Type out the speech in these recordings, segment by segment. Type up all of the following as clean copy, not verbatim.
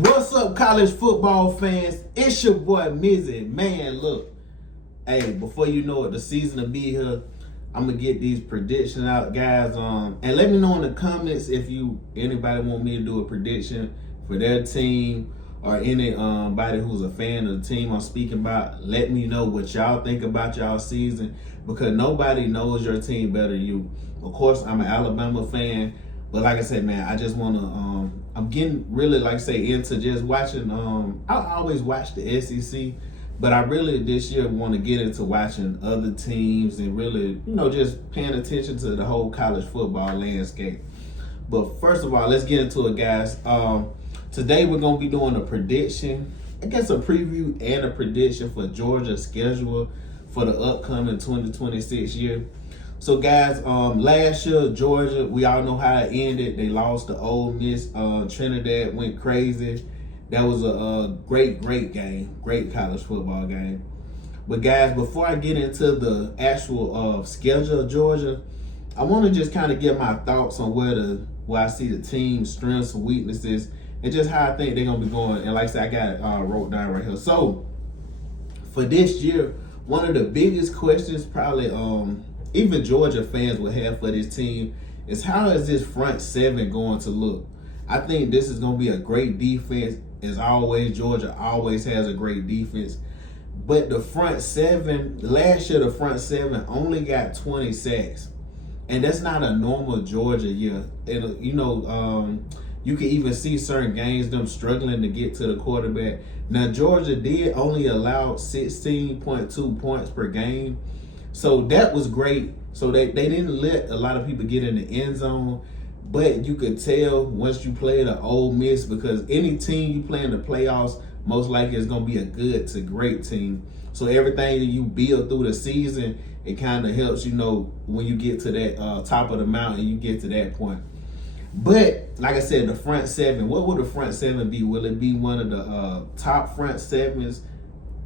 What's up, college football fans? It's your boy Mizzy. Man, look, hey, before you know it, the season will be here. I'm gonna get these predictions out, guys. And let me know in the comments if anybody want me to do a prediction for their team or anybody who's a fan of the team I'm speaking about. Let me know what y'all think about y'all season, because nobody knows your team better than you. Of course, I'm an Alabama fan, but like I said, man, I just want to, I'm getting really, like I say, into just watching, I always watch the SEC, but I really this year want to get into watching other teams and really, just paying attention to the whole college football landscape. But first of all, let's get into it, guys. Today we're going to be doing a prediction, I guess a preview and a prediction for Georgia's schedule for the upcoming 2026 year. So guys, last year, Georgia, we all know how it ended. They lost to Ole Miss. Trinidad went crazy. That was a great game, great college football game. But guys, before I get into the actual schedule of Georgia, I want to just kind of get my thoughts on where I see the team's strengths and weaknesses, and just how I think they're going to be going. And like I said, I got it wrote down right here. So for this year, one of the biggest questions probably even Georgia fans will have for this team is, how is this front seven going to look? I think this is going to be a great defense. As always, Georgia always has a great defense. But the front seven, last year the front seven only got 20 sacks. And that's not a normal Georgia year. And, you can even see certain games them struggling to get to the quarterback. Now, Georgia did only allow 16.2 points per game. So that was great. So they didn't let a lot of people get in the end zone. But you could tell once you play the Ole Miss, because any team you play in the playoffs, most likely is going to be a good to great team. So everything that you build through the season, it kind of helps, when you get to that top of the mountain, you get to that point. But like I said, the front seven, what will the front seven be? Will it be one of the top front sevens,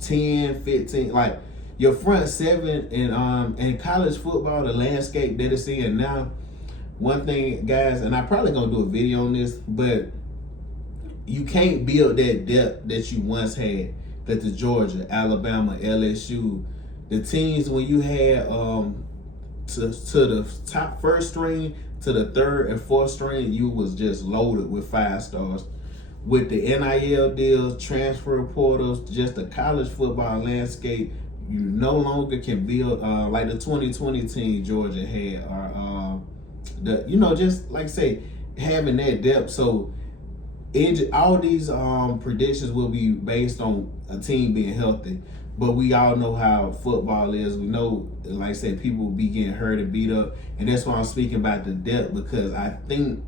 10, 15? Like, your front seven in college football, the landscape that it's in now, one thing, guys, and I'm probably going to do a video on this, but you can't build that depth that you once had, that the Georgia, Alabama, LSU, the teams when you had to the top first string, to the third and fourth string, you was just loaded with 5 stars. With the NIL deals, transfer portals, just the college football landscape, you no longer can build like the 2020 team Georgia had, or just like I say, having that depth. So all these predictions will be based on a team being healthy. But we all know how football is. We know, like I said, people will be getting hurt and beat up. And that's why I'm speaking about the depth, because I think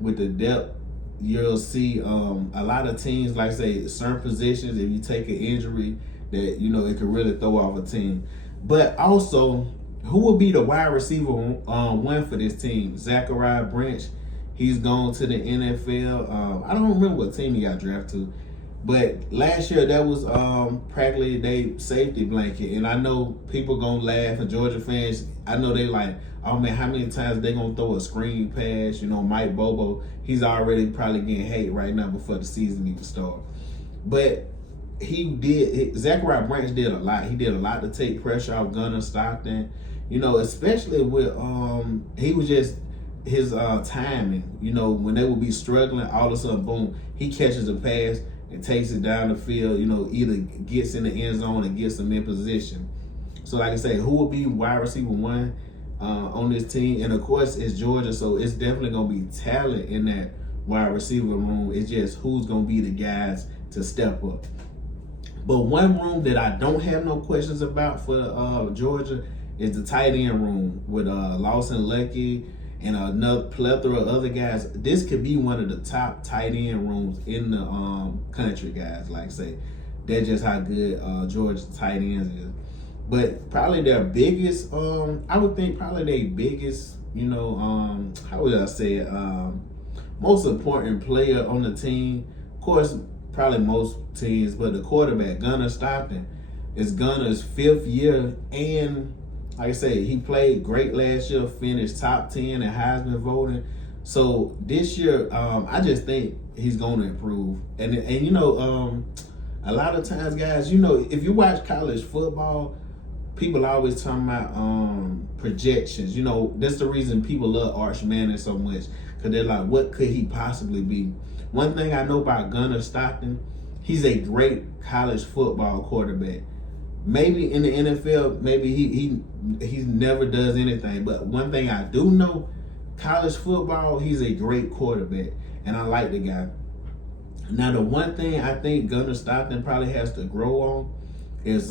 with the depth, you'll see a lot of teams, like I say, certain positions, if you take an injury, that, it could really throw off a team. But also, who will be the wide receiver one for this team? Zachariah Branch, he's gone to the NFL. I don't remember what team he got drafted to. But last year, that was practically their safety blanket. And I know people going to laugh, and Georgia fans, I know they like, oh man, how many times they going to throw a screen pass? Mike Bobo, he's already probably getting hate right now before the season even started. But Zachariah Branch did a lot. He did a lot to take pressure off Gunnar Stockton, especially with, he was just, his timing, when they would be struggling, all of a sudden, boom, he catches a pass and takes it down the field, either gets in the end zone and gets them in position. So like I say, who will be wide receiver one on this team? And of course, it's Georgia, so it's definitely going to be talent in that wide receiver room. It's just who's going to be the guys to step up. But one room that I don't have no questions about for Georgia is the tight end room with Lawson Lucky and another plethora of other guys. This could be one of the top tight end rooms in the country, guys. Like I say, that's just how good Georgia's tight ends is. But probably their biggest, I would think probably their biggest, how would I say it, most important player on the team, of course, probably most teams, but the quarterback, Gunnar Stockton, is Gunnar's 5th year, and like I say, he played great last year, finished top 10 in Heisman voting. So this year, I just think he's gonna improve. And you know, a lot of times, guys, you know, if you watch college football, people always talking about projections. You know, that's the reason people love Arch Manning so much, because they're like, what could he possibly be? One thing I know about Gunnar Stockton, he's a great college football quarterback. Maybe in the NFL, maybe he never does anything. But one thing I do know, college football, he's a great quarterback, and I like the guy. Now, the one thing I think Gunnar Stockton probably has to grow on is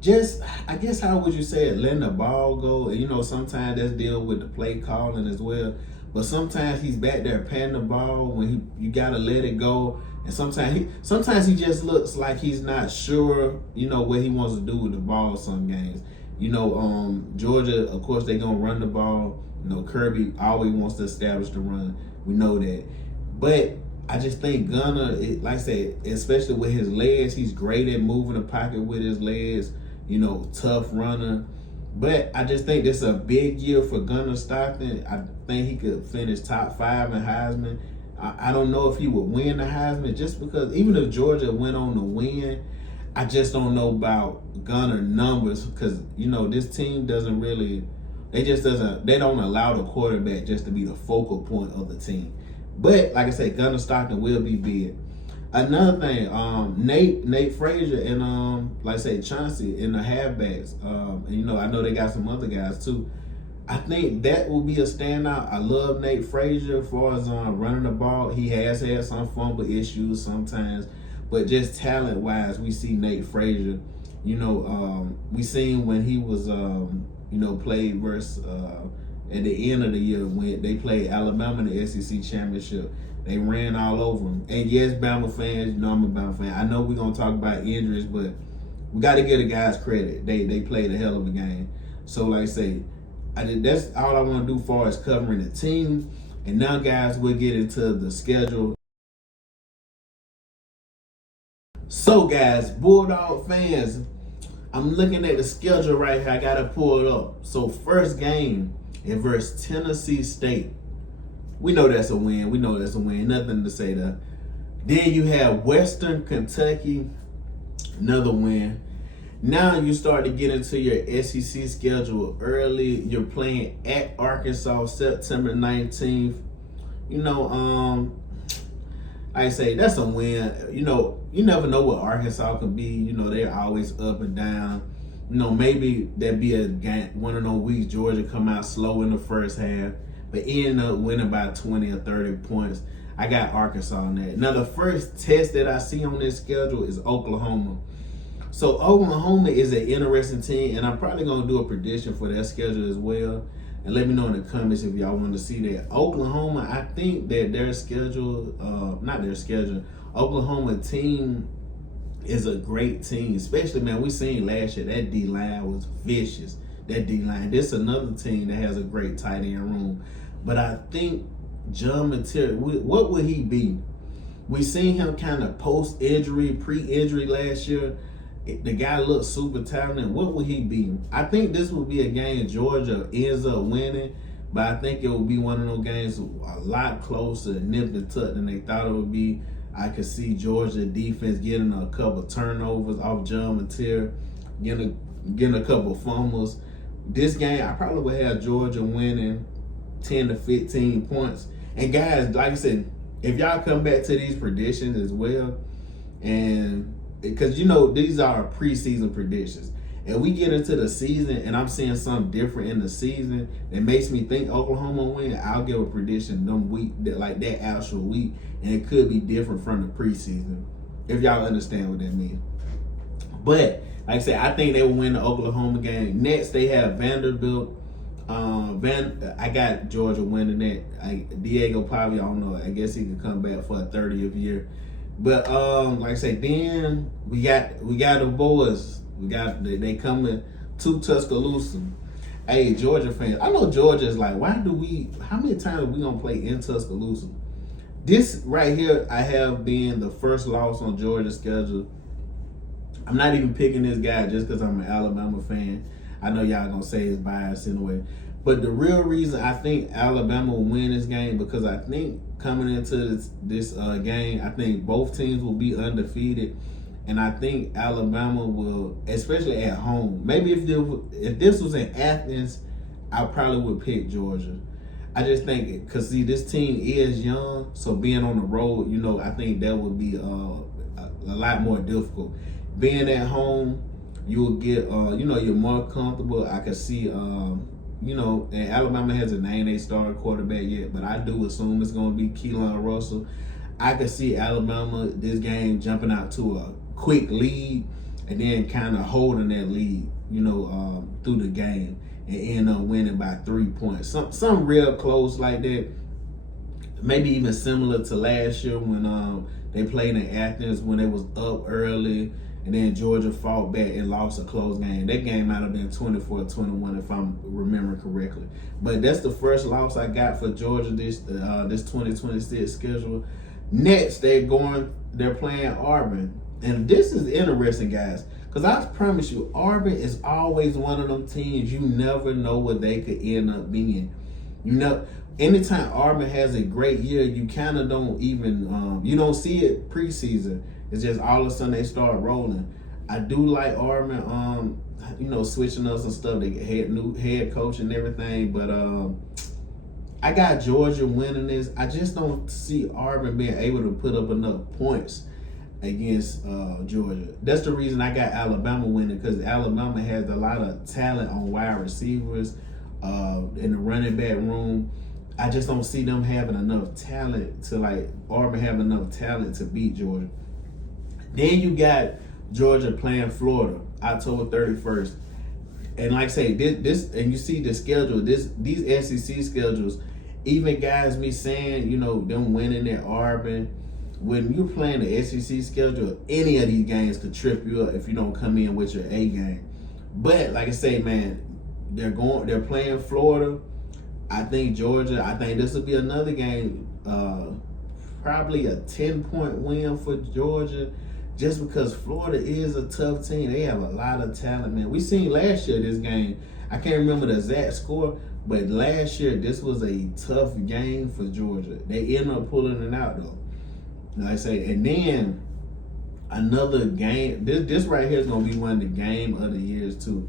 just, I guess, how would you say it, letting the ball go. You know, sometimes that's deal with the play calling as well. But sometimes he's back there patting the ball when you gotta let it go. And sometimes he just looks like he's not sure, you know, what he wants to do with the ball some games. You know, Georgia, of course, they're gonna run the ball. You know, Kirby always wants to establish the run. We know that. But I just think Gunnar, like I said, especially with his legs, he's great at moving the pocket with his legs. You know, tough runner. But I just think this is a big year for Gunnar Stockton. I think he could finish top 5 in Heisman. I don't know if he would win the Heisman, just because even if Georgia went on to win, I just don't know about Gunnar numbers, because, you know, this team doesn't really, they don't allow the quarterback just to be the focal point of the team. But like I said, Gunnar Stockton will be big. Another thing, Nate Frazier and like I say, Chauncey in the halfbacks. And you know, I know they got some other guys too. I think that will be a standout. I love Nate Frazier as far as running the ball. He has had some fumble issues sometimes, but just talent wise, we see Nate Frazier. You know, we seen when he was you know, played versus at the end of the year when they played Alabama in the SEC championship. They ran all over him. And yes, Bama fans, you know I'm a Bama fan. I know we're going to talk about injuries, but we got to give the guys credit. They played a hell of a game. So like I say, that's all I want to do as far as covering the team. And now, guys, we'll get into the schedule. So, guys, Bulldog fans, I'm looking at the schedule right here. I got to pull it up. So, first game is versus Tennessee State. We know that's a win. Nothing to say there. Then you have Western Kentucky, another win. Now you start to get into your SEC schedule early. You're playing at Arkansas September 19th. You know, I say that's a win. You know, you never know what Arkansas can be. You know, they're always up and down. You know, maybe there'd be a game, one of those weeks Georgia come out slow in the first half, but end up winning by 20 or 30 points. I got Arkansas on that. Now, the first test that I see on this schedule is Oklahoma. So, Oklahoma is an interesting team, and I'm probably going to do a prediction for their schedule as well. And let me know in the comments if y'all want to see that. Oklahoma, I think that their schedule, Oklahoma team is a great team. Especially, man, we seen last year, that D-line was vicious. That D-line. This is another team that has a great tight end room. But I think John Material, what would he be? We seen him kind of post-injury, pre-injury last year. The guy looked super talented. What would he be? I think this would be a game Georgia ends up winning, but I think it will be one of those games a lot closer, nip and tuck than they thought it would be. I could see Georgia defense getting a couple turnovers off John Material, getting a couple fumbles. This game, I probably would have Georgia winning 10 to 15 points. And guys, like I said, if y'all come back to these predictions as well, and because, you know, these are preseason predictions. And we get into the season, and I'm seeing something different in the season that makes me think Oklahoma will win. I'll give a prediction that actual week, and it could be different from the preseason, if y'all understand what that means. But, like I said, I think they will win the Oklahoma game. Next, they have Vanderbilt. I got Georgia winning that. Diego Pavia, I don't know. I guess he could come back for a 30th year. But like I say, then we got the boys. They coming to Tuscaloosa. Hey, Georgia fans, I know Georgia is like, how many times are we gonna play in Tuscaloosa? This right here, I have been the first loss on Georgia's schedule. I'm not even picking this guy just because I'm an Alabama fan. I know y'all gonna say it's biased anyway. But the real reason I think Alabama will win this game, because I think coming into this game, I think both teams will be undefeated, and I think Alabama will, especially at home. Maybe if this was in Athens, I probably would pick Georgia. I just think, because see, this team is young, so being on the road, I think that would be a lot more difficult. Being at home, you will get, you're more comfortable. I could see, and Alabama hasn't named a starting quarterback yet, but I do assume it's going to be Keelan Russell. I could see Alabama, this game, jumping out to a quick lead and then kind of holding that lead, through the game and end up winning by 3 points. Some real close like that. Maybe even similar to last year when they played in Athens, when they was up early and then Georgia fought back and lost a close game. That game might have been 24-21 if I'm remembering correctly. But that's the first loss I got for Georgia this 2026 schedule. Next, they're playing Auburn. And this is interesting, guys, because I promise you, Auburn is always one of them teams you never know what they could end up being. Anytime Auburn has a great year, you kind of don't even, you don't see it preseason. It's just all of a sudden they start rolling. I do like Auburn, switching up some stuff. They had new head coach and everything, but I got Georgia winning this. I just don't see Auburn being able to put up enough points against Georgia. That's the reason I got Alabama winning, because Alabama has a lot of talent on wide receivers, in the running back room. I just don't see them having enough talent to Auburn have enough talent to beat Georgia. Then you got Georgia playing Florida, October 31st. And like I say, this and you see the schedule, these SEC schedules, even guys me saying, them winning at Auburn, when you're playing the SEC schedule, any of these games could trip you up if you don't come in with your A game. But like I say, man, they're playing Florida. I think this will be another game, probably a 10-point win for Georgia, just because Florida is a tough team. They have a lot of talent, man. We seen last year this game. I can't remember the exact score, but last year this was a tough game for Georgia. They ended up pulling it out, though. Like I say, and then another game. This right here is gonna be one of the game of the years too,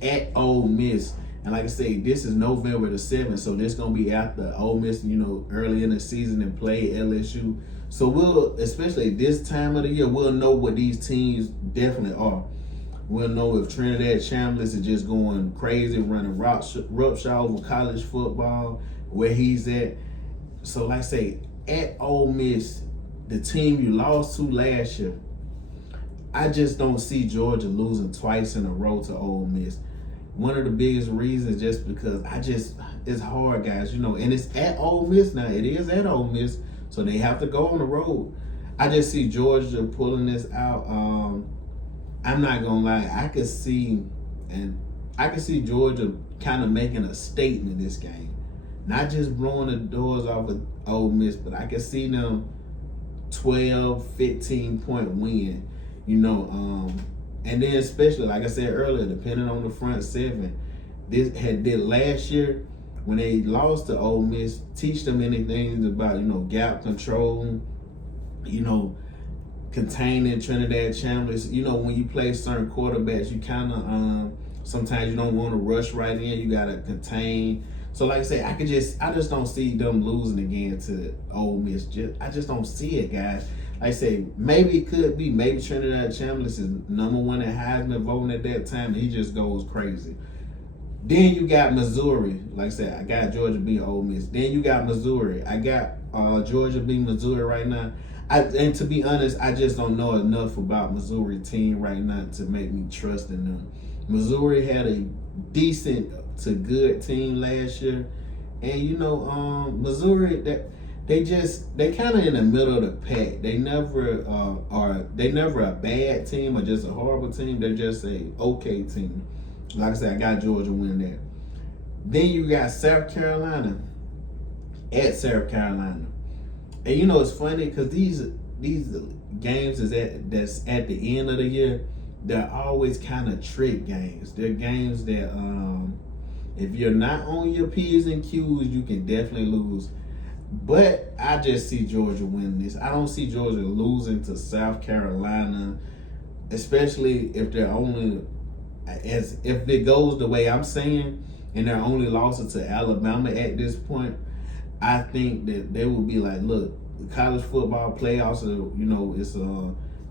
at Ole Miss. And like I say, this is November the 7th, so this gonna be after Ole Miss, early in the season and play LSU. So we'll, especially this time of the year, we'll know what these teams definitely are. We'll know if Trinidad Chambliss is just going crazy, running roughshod over college football, where he's at. So like I say, at Ole Miss, the team you lost to last year, I just don't see Georgia losing twice in a row to Ole Miss. One of the biggest reasons, just because it's hard, guys, and it's at Ole Miss now. It is at Ole Miss, so they have to go on the road. I just see Georgia pulling this out. I'm not gonna lie, I could see Georgia kind of making a statement this game, not just blowing the doors off of Ole Miss, but I could see them 12, 15-point win, and then especially, like I said earlier, depending on the front seven, did last year when they lost to Ole Miss, teach them anything about, gap control, containing Trinidad Chambliss. When you play certain quarterbacks, you kind of, sometimes you don't want to rush right in. You got to contain. So like I say, I just don't see them losing again to Ole Miss. I just don't see it, guys. Like I say, maybe it could be. Maybe Trinidad Chambliss is #1 in Heisman voting at that time, and he just goes crazy. Then you got Missouri. Like I said, I got Georgia beating Ole Miss. Then you got Missouri. I got Georgia beating Missouri right now. And to be honest, I just don't know enough about Missouri team right now to make me trust in them. Missouri had a decent to good team last year, and Missouri, they kind of in the middle of the pack. They never a bad team or just a horrible team. They're just a okay team. Like I said, I got Georgia win there. Then you got South Carolina at South Carolina. And it's funny because these games that's at the end of the year, they're always kind of trick games. They're games that If you're not on your P's and Q's, you can definitely lose. But I just see Georgia winning this. I don't see Georgia losing to South Carolina, especially if they're only, as if it goes the way I'm saying, and they're only losing to Alabama at this point. I think that they will be like, look, the college football playoffs are, it's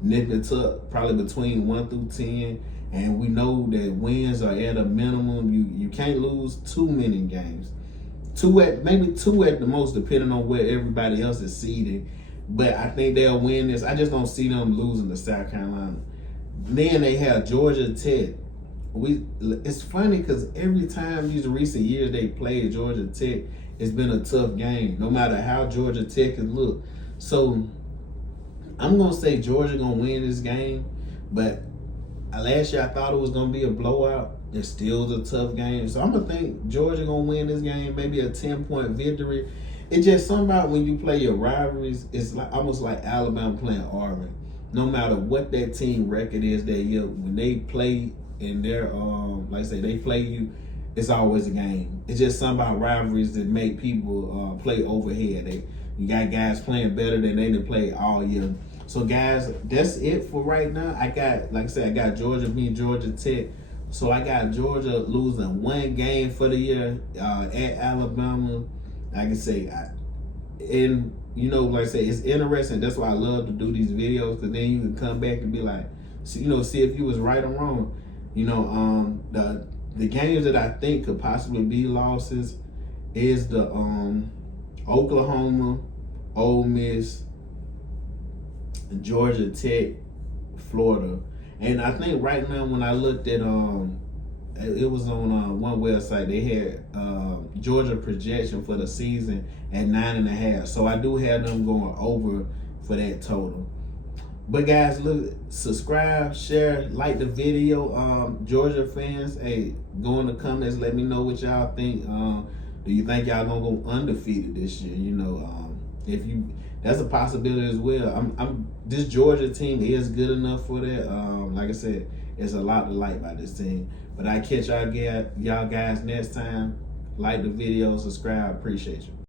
nip and tuck, probably between 1 through 10. And we know that wins are at a minimum. You can't lose too many games. Maybe two at the most, depending on where everybody else is seeded. But I think they'll win this. I just don't see them losing to South Carolina. Then they have Georgia Tech. It's funny because every time these recent years they played Georgia Tech, it's been a tough game, no matter how Georgia Tech can look. So I'm gonna say Georgia gonna win this game, but last year I thought it was gonna be a blowout. It still was a tough game, so I'm gonna think Georgia gonna win this game, maybe a 10-point victory. It's just something about when you play your rivalries. It's like almost like Alabama playing Auburn. No matter what that team record is that year, when they play in their like I say, they play you, it's always a game. It's just something about rivalries that make people play overhead. You got guys playing better than they did play all year. So guys, that's it for right now. I got Georgia beating Georgia Tech. So I got Georgia losing 1 game for the year at Alabama. Like I say, like I say, it's interesting. That's why I love to do these videos, because then you can come back and be like, see if you was right or wrong. The games that I think could possibly be losses is the Oklahoma, Ole Miss, Georgia Tech, Florida. And I think right now when I looked at it was on one website, they had Georgia projection for the season at 9.5. So I do have them going over for that total. But guys, look, subscribe, share, like the video. Georgia fans, hey, go in the comments, let me know what y'all think. Do you think y'all gonna go undefeated this year? That's a possibility as well. This Georgia team is good enough for that. Like I said, it's a lot to like about this team. But I catch y'all guys next time. Like the video, subscribe, appreciate you.